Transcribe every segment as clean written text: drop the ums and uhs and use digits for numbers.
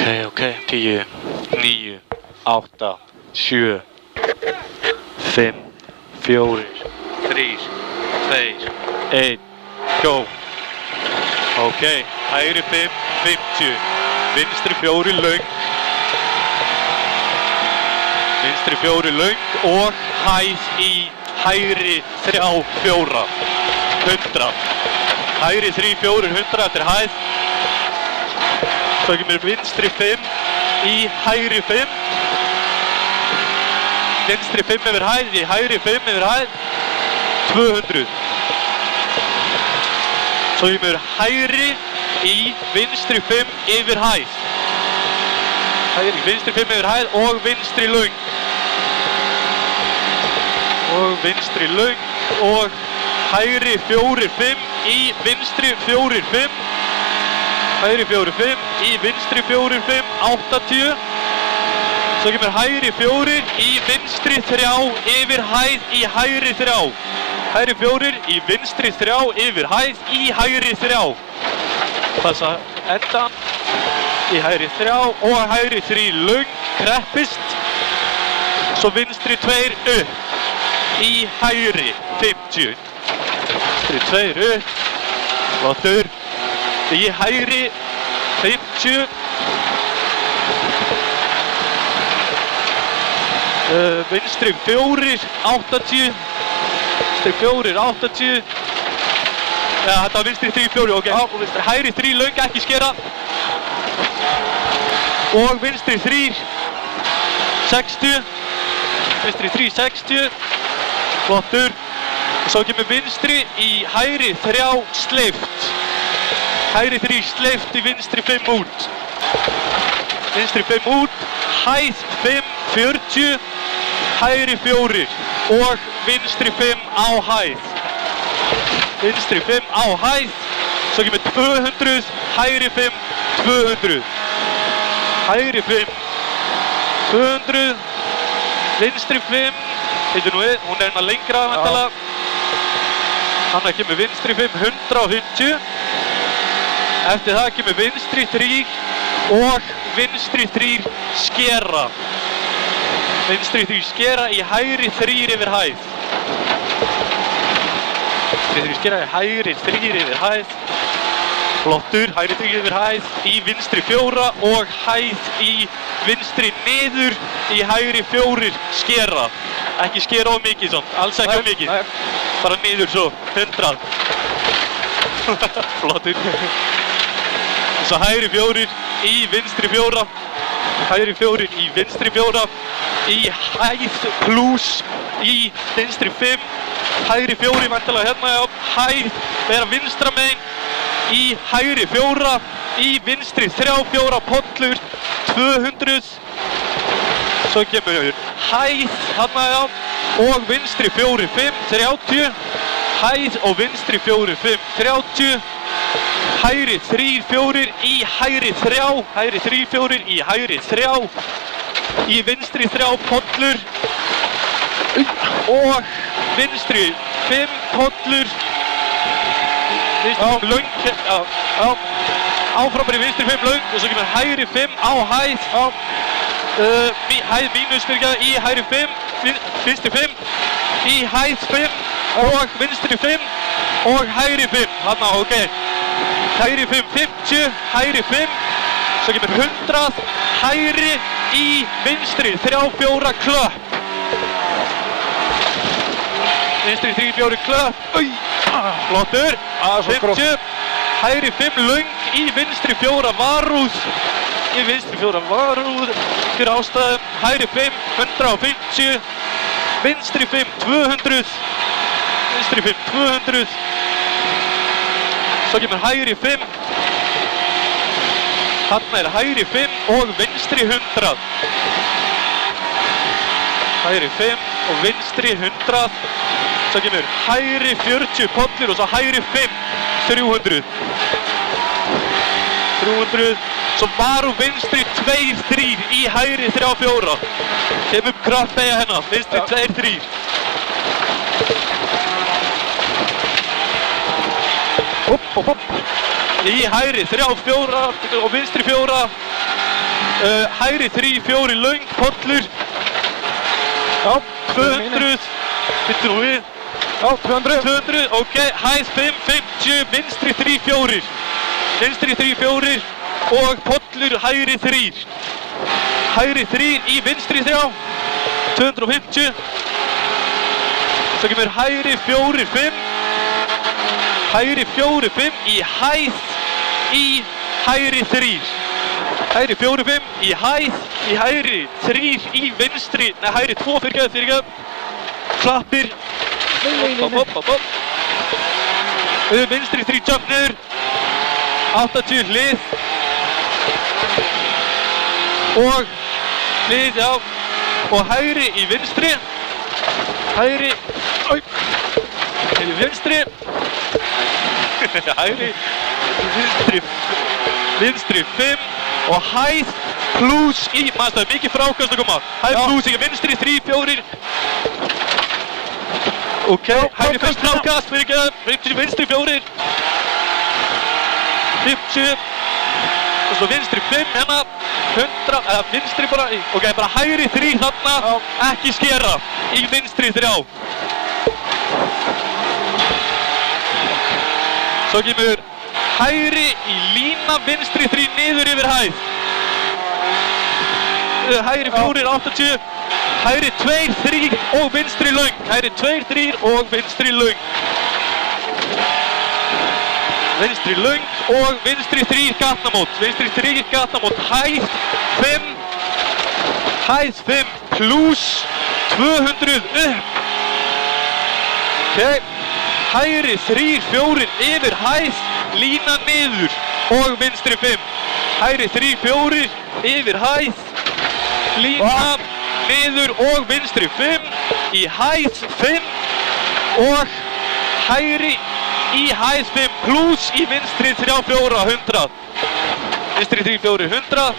Ok. 10, 9, 8, 7, 5, 4, 3, 2, 1, go. Ok, hægri 5, 50, vinstri 4 löng. Vinstri 4 löng og hæð í hægri 3, 4, 100. Hægri 3, 4, 100 eftir hæð. Svo kemur vinstri 5 í hægri 5. Vinstri 5 yfir hæð í hægri 5 yfir hæð. 200. Svo kemur hægri í vinstri 5 yfir hæð. Hægri vinstri 5 yfir hæð og vinstri löng. Og vinstri löng og hægri 4, 5 í vinstri 4, 5. Hægri 4, 5 í vinstri 4, 5, 80. Svo kemur hægri 4 í vinstri 3 yfir hæð í hægri 3. Hægri 4 í vinstri 3 yfir hæð í hægri 3. Passa endan í hægri 3 og hægri 3 löng, kreppist. Svo vinstri 2 upp í hægri 50. Vinstri 2 upp, flottur. Í hægri 50. Vinstri 4, 80. Vinstri 4, 80. Ja, þetta var vinstri 3, 4, ok. Og vinstri hægri 3 löng, ekki skera. Og vinstri 3, 60. Vinstri 3, 60. Flottur. Og svo kemur vinstri í hægri 3 sleift. Hægri 3 sleift í vinstri 5 út. Vinstri 5 út, hæð 5, 40, hægri 4 og vinstri 5 á hæð. Vinstri 5 á hæð, svo kemur 200, hægri 5, 200. Hægri 5, 200, vinstri 5, heitir nú við, hún er hérna lengra væntanlega. Þannig kemur vinstri 5, 150. Eftir það kemur vinstri 3 og vinstri 3 skera. Vinstri 3 skera í hægri 3 yfir hæð. Vinstri 3 skera í hægri 3 yfir hæð. Flottur, hægri 3 yfir hæð í vinstri 4 og hæð í vinstri niður í hægri 4 skera. Ekki skera of mikið svona, alls ekki of mikið. Bara niður svo, 100. Flottur. Svo hægri 4 í vinstri 4. Hægri 4 í vinstri 4. Í hæð pluss í vinstri 5. Hægri 4 væntanlega hérna, já. Hæð vera vinstra megin í hægri 4. Í vinstri 3, 4 pollur, 200. Svo kemur hæð hérna, já. Og vinstri 4, 5, 30. Hæð og vinstri 4, 5, 30. Hægri 3, 4 í hægri 3. Hægri 3, 4 í hægri 3. Í vinstri 3 pollur. Og vinstri 5 pollur. Vinstri 5 löng. Já. Áfram bara í vinstri 5 löng. Og svo kemur hægri 5 á hæð. Hæð mínus fyrir í hægri 5. Vinstri 5. Í hæð 5. Og vinstri 5. Og hægri 5. Hanna, ok. Hægri 5, 50, hægri 5, svo kemur 100, hægri í vinstri 3, 4 klöpp. Vinstri 3, 4 klöpp, flottur, 50, hægri 5 löng í vinstri 4 varúð. Í vinstri 4 varúð, fyrir ástæðum, hægri 5, 150, vinstri 5, 200, vinstri 5, 200. Svo kemur hægri 5. Þarna er hægri 5 og vinstri 100. Hægri 5 og vinstri 100. Svo kemur hægri 40 pollur og svo hægri 5, 300. 300. Svo varu vinstri 2, 3 í hægri 3, 4. Kemur kraftbeygja hérna, vinstri 2, 3. Hopp. Í hægri 3, 4 og vinstri 4. Hægri 3, 4 löng, pollur. Já, 200. Byttu nú við. Já, 200. 200, ok. Hæð 5, 50, vinstri 3, 4. Vinstri 3, 4 og pollur hægri 3. Hægri 3 í vinstri 3. 250. Svo kemur hægri 4, 5. Hægri 4, 5 í hæð í hægri 3. Hægri 4, 5 í hæð í hægri 3 í vinstri. Nei, hægri 2 fyrirgefð. Klappir. Hopp. Vinstri 3 jump niður. 80 hlið. Og hlið, já. Og hægri í vinstri. Hægri. Í vinstri. Hægri. Vinstri 5. Og hæð plus í, maður það er mikið frákast að koma. Hæð plus í vinstri 3, 4. Ok, hægri 5 frákast, vinstri 4. 50. Og svo vinstri 5 hérna. 100, eða vinstri bara, ok, bara hægri 3 þarna, ekki skera. Í vinstri 3. Svo kemur hægri í lína, vinstri 3 niður yfir hæð. Hægri 4, 80. Hægri 2, 3 og vinstri löng. Hægri 2, 3 og vinstri löng. Vinstri löng og vinstri 3 gatnamót. Vinstri 3 gatnamót. Hæð 5. Hæð 5 plus 200 upp. Ok. Hægri 3, 4 yfir hæð. Lína niður og vinstri 5. Hægri 3, 4 yfir hæð. Lína niður og vinstri 5 í hæð 5 og hægri í hæð 5 plus í vinstri 3, 4, 100. Vinstri 3, 4, 100.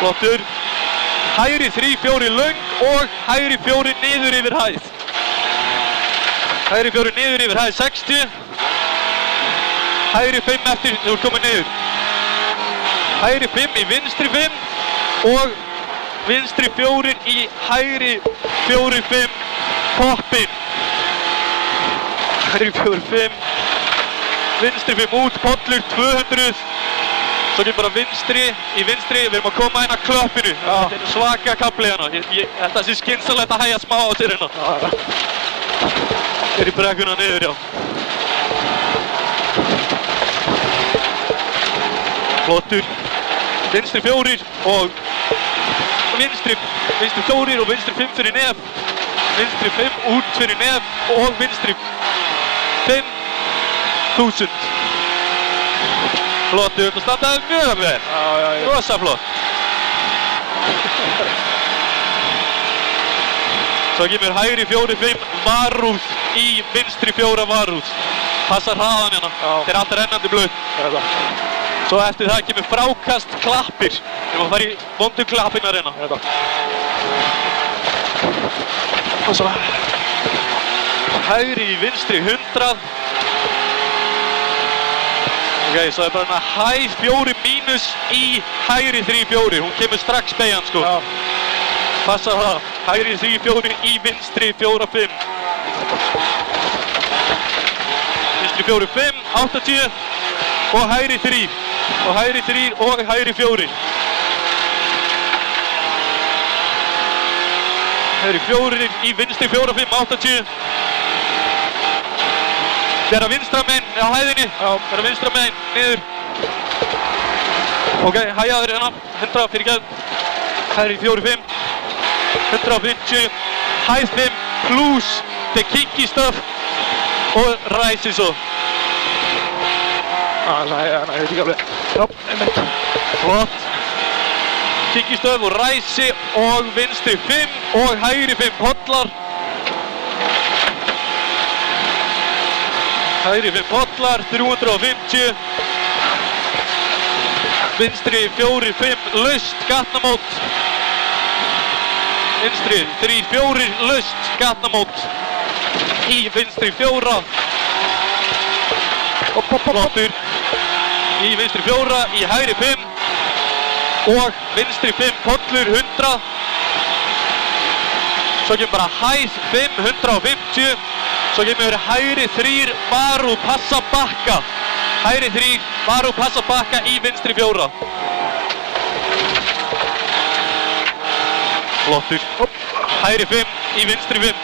Flottur. Hægri 3, 4 löng og hægri 4 niður yfir hæð. Hægri 4 niður yfir hæð 60. Hægri 5 eftir, þú ert komin niður. Hægri 5 í vinstri 5 og vinstri 4 í hægri 4, 5 poppin. Hægri 4, 5. Vinstri 5 út, pollur 200. Svo kemur bara vinstri í vinstri, við erum að koma hérna að klöppinu. Þetta er svaka kafli hérna. Þetta sé skynsalegt að hægja smá á sér hérna. Þetta er í brekkuna niður, já. Flottur. Vinstri 4 og vinstri 4 og vinstri 5 fyrir nef. Vinstri 5 út fyrir nef og vinstri 5.000. Flottur, þetta standaði mjög vel. Rosa flott. Svo kemur hægri 4, 5 varúð í vinstri 4 varúð. Passar hraðan hérna. Þetta er allt rennandi blöð. Svo eftir það kemur frákast klappir. Við erum að fara í vondu klappirnar hérna. Og svo hægri í vinstri 100. Ok, svo er bara hérna hæð 4 mínus í hægri 3, 4. Hún kemur strax beigjan sko. Passa það. Hægri 3, 4 í vinstri 4, 5. Vinstri 4, 5, 80 og hægri 3. Og hægri 3 og hægri 4. Hægri 4 í vinstri 4, 5, 80. Þeirra vinstra megin á hæðinni. Þeirra vinstra megin niður. Ok, hægjaður hérna. 100 fyrirgefð. Hægri 4, 5. 150. Hæð 5 plus the kinky stuff og ræsi svo. Nei, ég veit ekki alveg. Já, einmitt. Flott. Kinky stuff og ræsi og vinstri 5 og hægri 5 pollar. Hægri 5 pollar, 350. Vinstri 4, 5 laust gatnamót. Vinstri 3, 4 laust gatnamót. Í vinstri 4. Flottur. Í vinstri 4, í hægri 5. og vinstri 5 pollur 100. Svo kemur bara hæð 5, 150. Svo kemur hægri 3, varu, passa, bakka. Hægri 3, varu, passa, bakka í vinstri 4. Flottur. Hægri 5 í vinstri 5.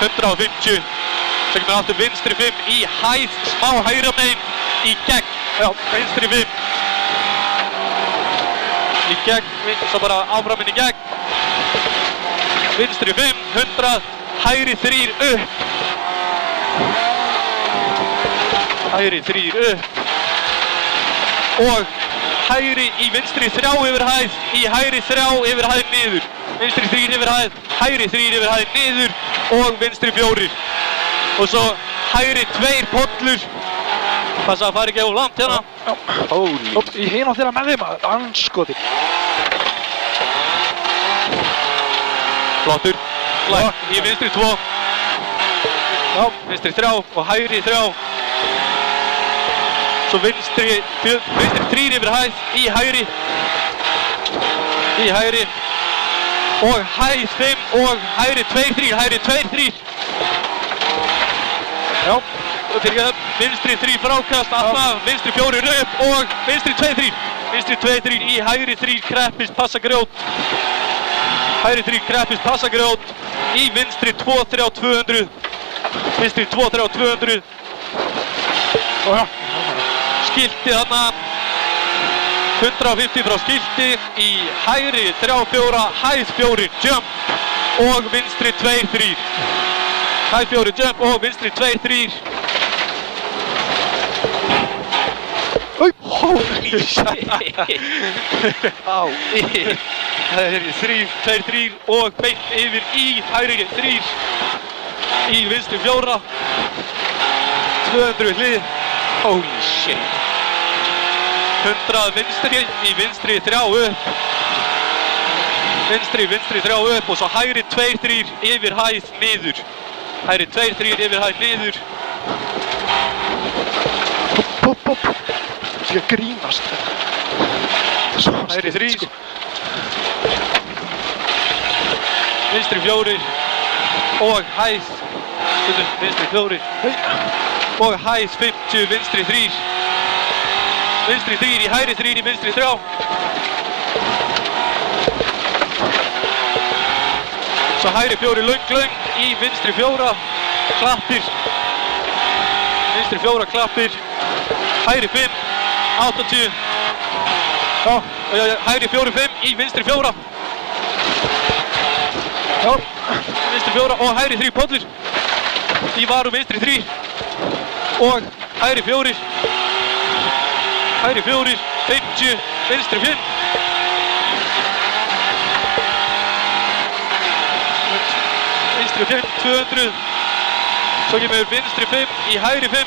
150. Svo kemur aftur vinstri 5 í hæð, smá hægra megin, í gegn. Já, vinstri 5. Í gegn, svo bara áframinn í gegn. Vinstri 5, 100, hægri 3 upp. Hægri 3 upp. Og hægri í vinstri 3 yfir hæð, í hægri 3 yfir hæð niður. Vinstri 3 yfir hæð, hægri 3 yfir hæð niður og vinstri 4. Og svo hægri 2 pollur. Passa að fara ekki of langt hérna. Holy. Ég hinn á þeirra með þeim að anskoti. Flottur. Í vinstri 2. Já, vinstri 3 og hægri 3. Svo vinstri 3 yfir hæð, í hægri. Í hægri. Og hæð 5 og hægri 2, 3, hægri 2, 3. Já, og fyrir það, vinstri 3 frákast, alltaf, vinstri 4 upp og vinstri 2, 3. Vinstri 2, 3 í hægri 3 kreppist, passa grjót. Hægri 3 kreppist, passa grjót. Í vinstri 2, 3, 200. Vinstri 2, 3, 200. Skilti þarna. 150 frá skilti. Í hægri 3, 4, hæð 4, jump. Og vinstri 2, 3. Hæð 4, jump og vinstri 2, 3. Holy shit. Á, það er 3, 2, 3 og beint yfir í hægri 3. Í vinstri 4. 200 hlið. Holy shit. 100 vinstri, í vinstri 3 upp. Vinstri 3 upp og svo hægri 2, 3 yfir hæð niður. Hægri 2, 3 yfir hæð niður. Ég grínast. Hægri 3. Vinstri 4 og hæð. Vinstri 4 og hæð 50, vinstri 3. Vinstri 3 í hægri 3 í vinstri 3. Svo hægri 4 löng í vinstri 4. Klappir. Vinstri 4 klappir. Hægri 5. 80. Já, hægri 4, 5 í vinstri 4. Já, vinstri 4 og hægri 3 pollur. Í varu vinstri 3. Og hægri 4. Hægri 4, 50, vinstri 5. Vinstri 5, 200. Svo kemur vinstri 5 í hægri 5.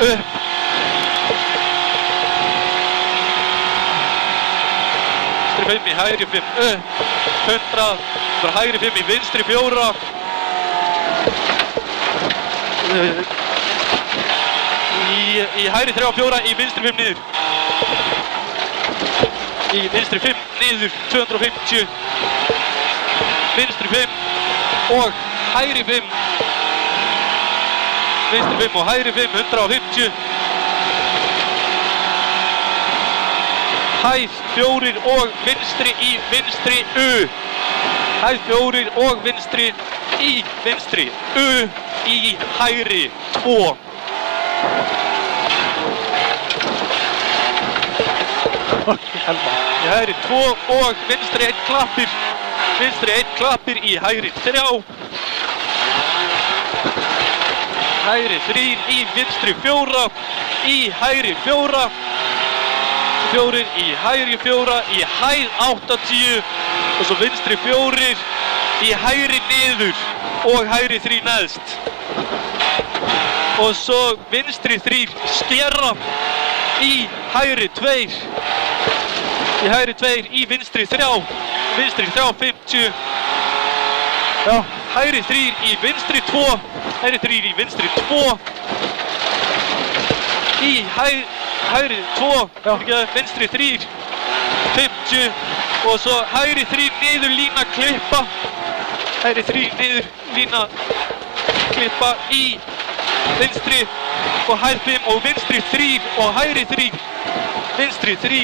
Upp. Vinstri 5 í hægri 5 upp. 100. Svo hægri 5 í vinstri 4. Í hægri 3 og 4 í vinstri 5 niður. Í vinstri 5 niður 250. Vinstri 5 og hægri 5. Vinstri 5 og hægri 5, 150. Hæð 4 og vinstri í vinstri U. Hæð 4 og vinstri í vinstri U í hægri 2. Í hægri 2 og vinstri 1 klappir. Vinstri 1 klappir í hægri 3. Hægri 3 í vinstri 4. Í hægri 4. 4 í hægri 4 í hæð 80. Og svo vinstri 4 í hægri niður og hægri 3 neðst. Og svo vinstri 3 skera í hægri 2. Í hægri 2 í vinstri 3. Vinstri 3, 50. Já, hægri 3 í vinstri 2. Hægri 3 í vinstri 2. Í hægri 2. Já, vinstri 3. 50 og svo hægri 3 niður lína klippa. Hægri 3 niður lína klippa í vinstri og hægri 5 og vinstri 3 og hægri 3. Vinstri 3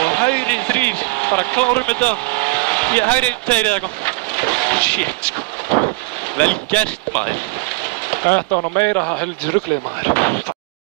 og hægri 3. Bara klárum þetta. Hægri 2 eða eitthvað. Shit sko. Vel gert maður. Þetta var nú meira helvítis ruglið maður.